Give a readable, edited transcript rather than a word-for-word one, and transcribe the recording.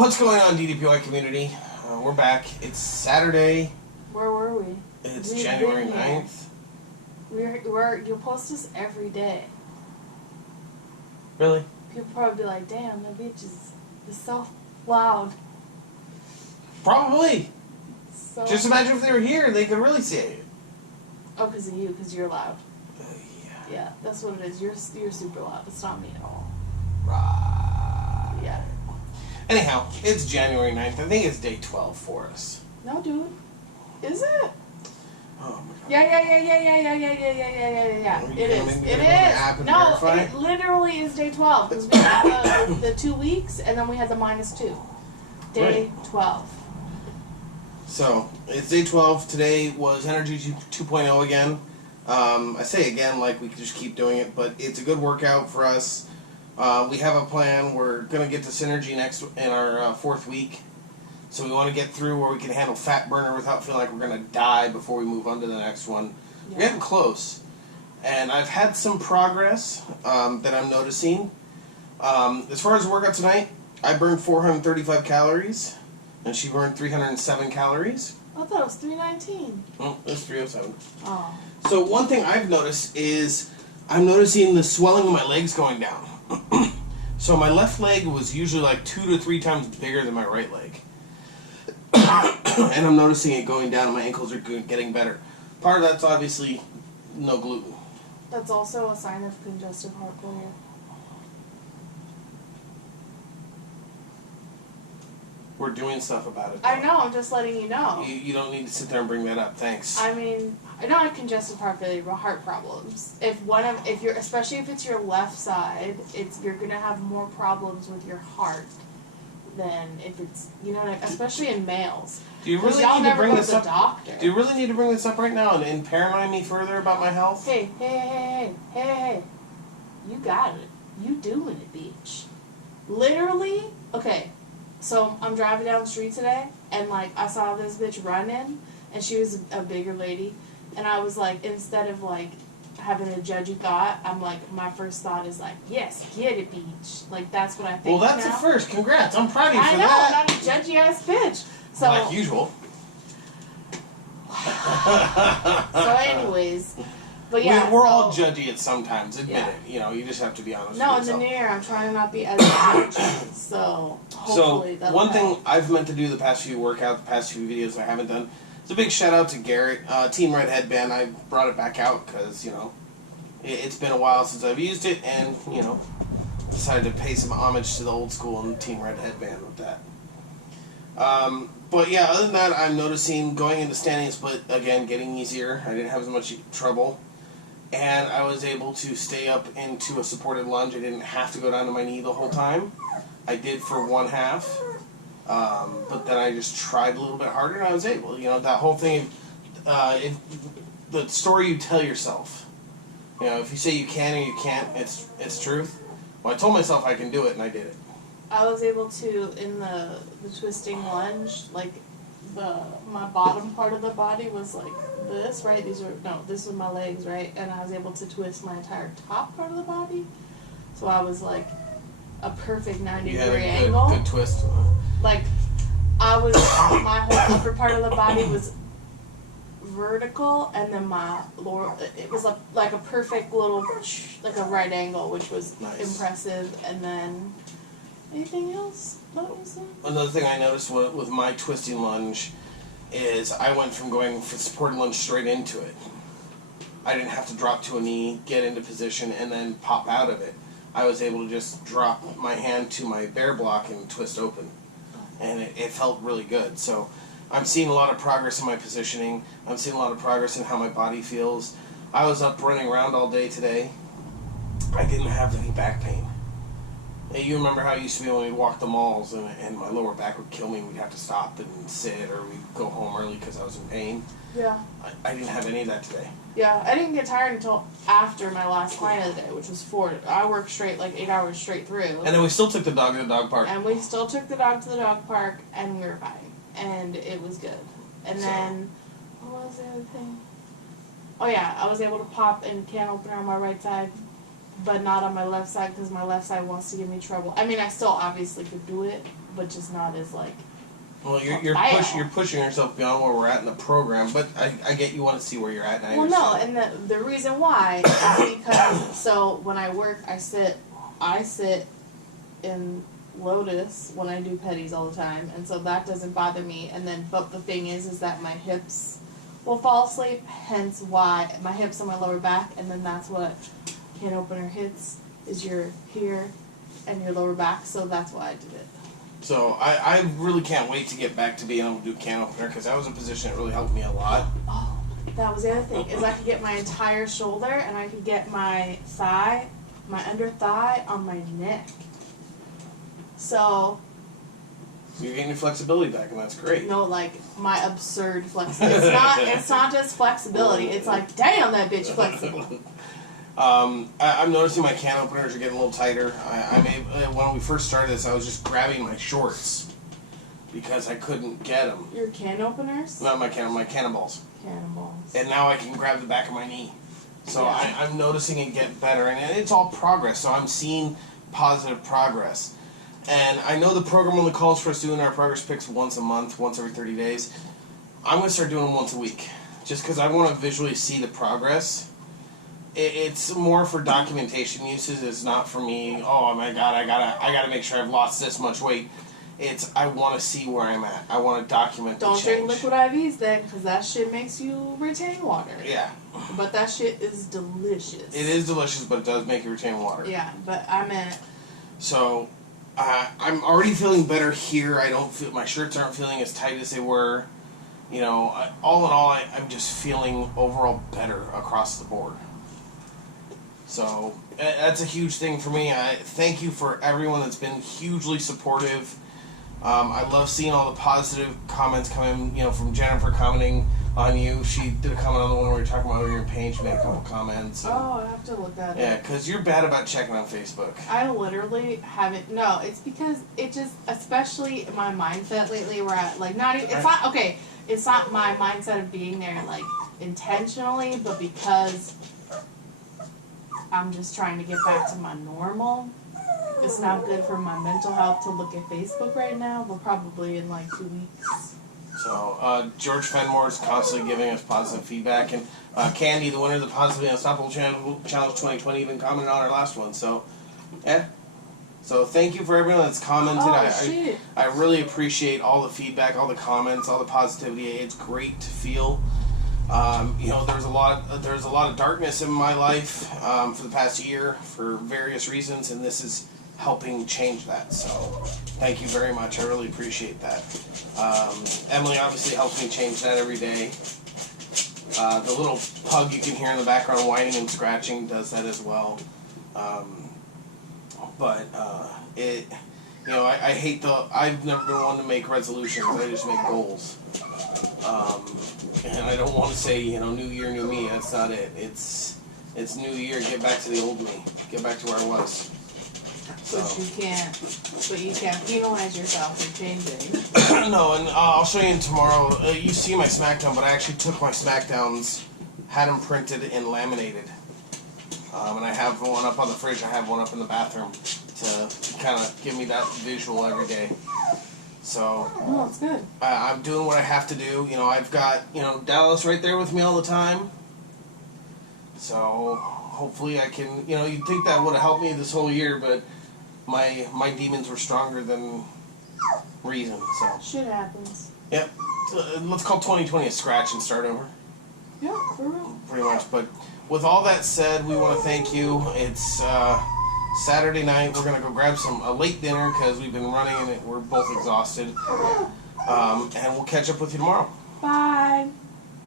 What's going on, DDPY community? We're back. It's Saturday. Where were we? It's January 9th. You post this every day. Really? People probably be like, damn, that bitch is so loud. Probably. So Just imagine if they were here, they could really see it. Oh, because of you, because you're loud. Yeah. Yeah, that's what it is. You're super loud. It's not me at all. Right. Yeah. Anyhow, it's January 9th. I think it's day 12 for us. No, dude. Is it? Oh my god. Yeah. It is. No, it literally is day 12 because we had the 2 weeks and then we had the -2. Day 12. So, it's day 12. Today was Energy 2.0 again. I say again like we could just keep doing it, but it's a good workout for us. We have a plan. We're going to get to Synergy next in our 4th week. So we want to get through where we can handle fat burner without feeling like we're going to die before we move on to the next one. Yeah. We're getting close. And I've had some progress that I'm noticing. As far as the workout tonight, I burned 435 calories, and she burned 307 calories. I thought it was 319. Oh, it was 307. Oh. So one thing I've noticed is I'm noticing the swelling of my legs going down. So my left leg was usually like 2 to 3 times bigger than my right leg. And I'm noticing it going down and my ankles are getting better. Part of that's obviously no gluten. That's also a sign of congestive heart failure. We're doing stuff about it. I know, I'm just letting you know. You don't need to sit there and bring that up. Thanks. I mean, not congestive heart failure, but heart problems. Especially if it's your left side, you're gonna have more problems with your heart than if it's, especially in males. Do you really y'all need to never bring go this to the up? doctor. Do you really need to bring this up right now and paranoid me further about my health? Hey. You got it. You doing it, bitch. Literally, okay. So I'm driving down the street today, and I saw this bitch running, and she was a bigger lady, and I was like, instead of having a judgy thought, I'm like, my first thought is yes, get it, bitch. That's what I think. Well, that's now. a first. Congrats. I'm proud of you for I know, that. I'm not a judgy ass bitch. So Like usual. So anyways. But yeah, we're all judgy at sometimes. Admit yeah. it. You just have to be honest. No, with in the yourself. new year, I'm trying to not be as judgy. So hopefully that'll one help. thing I've meant to do the past few workouts, the past few videos I haven't done. It's a big shout out to Garrett, Team Red Headband. I brought it back out because it's been a while since I've used it, and decided to pay some homage to the old school and Team Red Headband with that. But yeah, other than that, I'm noticing going into standing split again getting easier. I didn't have as much trouble. And I was able to stay up into a supported lunge. I didn't have to go down to my knee the whole time. I did for 1/2. But then I just tried a little bit harder and I was able. That whole thing, the story you tell yourself. If you say you can or you can't, it's truth. Well, I told myself I can do it and I did it. I was able to, in the twisting lunge, my bottom part of the body was this, right? This was my legs, right? And I was able to twist my entire top part of the body. So I was a perfect 90-degree angle. Good twist. My whole upper part of the body was vertical, and then my lower, it was like a perfect little, a right angle, which was nice. Impressive. And then anything else? Another thing I noticed with my twisting lunge is I went from going for supported lunge straight into it. I didn't have to drop to a knee, get into position, and then pop out of it. I was able to just drop my hand to my bear block and twist open. And it felt really good. So I'm seeing a lot of progress in my positioning. I'm seeing a lot of progress in how my body feels. I was up running around all day today. I didn't have any back pain. Hey, you remember how it used to be when we'd walk the malls and my lower back would kill me and we'd have to stop and sit, or we'd go home early because I was in pain? Yeah. I didn't have any of that today. Yeah, I didn't get tired until after my last client of the day, which was 4. I worked straight, 8 hours straight through. And then we still took the dog to the dog park. And we still took the dog to the dog park, and we were fine. And it was good. And then, what was the other thing? Oh yeah, I was able to pop in can opener on my right side but not on my left side because my left side wants to give me trouble. I mean, I still obviously could do it, but just not as like. Well, you're pushing yourself beyond where we're at in the program, but I get you want to see where you're at. And Well, no, and the reason why is because so when I work, I sit in lotus when I do petties all the time, and so that doesn't bother me. And then, but the thing is that my hips will fall asleep. Hence, why my hips and my lower back, and then that's what can opener hits is your here and your lower back. So that's why I did it. So I really can't wait to get back to being able to do can opener because that was a position that really helped me a lot. Oh, that was the other thing is I could get my entire shoulder and I could get my thigh, my under thigh on my neck. So you're getting your flexibility back, and that's great. No, like my absurd flexibility. It's not just flexibility. It's like, damn, that bitch flexible. I'm noticing my can openers are getting a little tighter. When we first started this, I was just grabbing my shorts because I couldn't get them. Your can openers? Not my cannonballs. Cannonballs. And now I can grab the back of my knee. So Yeah. I'm noticing it get better, and it's all progress. So I'm seeing positive progress. And I know the program only calls for us doing our progress pics once a month, once every 30 days. I'm going to start doing them once a week, just because I want to visually see the progress. It's more for documentation uses. It's not for me. Oh my God, I gotta make sure I've lost this much weight. It's I want to see where I'm at. I want to document the change. Don't drink liquid IVs then, because that shit makes you retain water. Yeah. But that shit is delicious. It is delicious, but it does make you retain water. Yeah, but I meant. So, I'm already feeling better here. I don't feel my shirts aren't feeling as tight as they were. You know, all in all, I'm just feeling overall better across the board. So that's a huge thing for me. I thank you for everyone that's been hugely supportive. I love seeing all the positive comments coming, you know, from Jennifer commenting on you. She did a comment on the one where we were talking about when you're in pain. She made a couple comments. Oh, I have to look at it. Yeah, because you're bad about checking on Facebook. I literally haven't. No, it's because it just, especially my mindset lately, where I like not even. It's not okay. It's not my mindset of being there like intentionally, but because I'm just trying to get back to my normal. It's not good for my mental health to look at Facebook right now, but probably in like 2 weeks. So, George Fenmore is constantly giving us positive feedback, and Candy, the winner of the Positively Unstoppable Challenge 2020, even commented on our last one. So, yeah. So, thank you for everyone that's commented. Shit. I really appreciate all the feedback, all the comments, all the positivity. It's great to feel. You know, there's a lot of darkness in my life for the past year for various reasons, and this is helping change that. So, thank you very much. I really appreciate that. Emily obviously helps me change that every day. The little pug you can hear in the background whining and scratching does that as well. You know, I hate I've never been one to make resolutions. I just make goals. And I don't want to say, you know, new year, new me. That's not it. It's new year. Get back to the old me. Get back to where I was. So. But you can't penalize yourself for changing. No, and I'll show you tomorrow. You see my SmackDown, but I actually took my SmackDowns, had them printed and laminated. And I have one up on the fridge. I have one up in the bathroom to kind of give me that visual every day. So, oh, that's good. I'm doing what I have to do. You know, I've got, you know, Dallas right there with me all the time. So, hopefully I can, you know, you'd think that would have helped me this whole year, but my demons were stronger than reason, so. Shit happens. Yep. So, let's call 2020 a scratch and start over. Yeah, for real. Pretty much. But with all that said, we want to thank you. It's Saturday night. We're going to go grab a late dinner because we've been running and we're both exhausted. And we'll catch up with you tomorrow. Bye.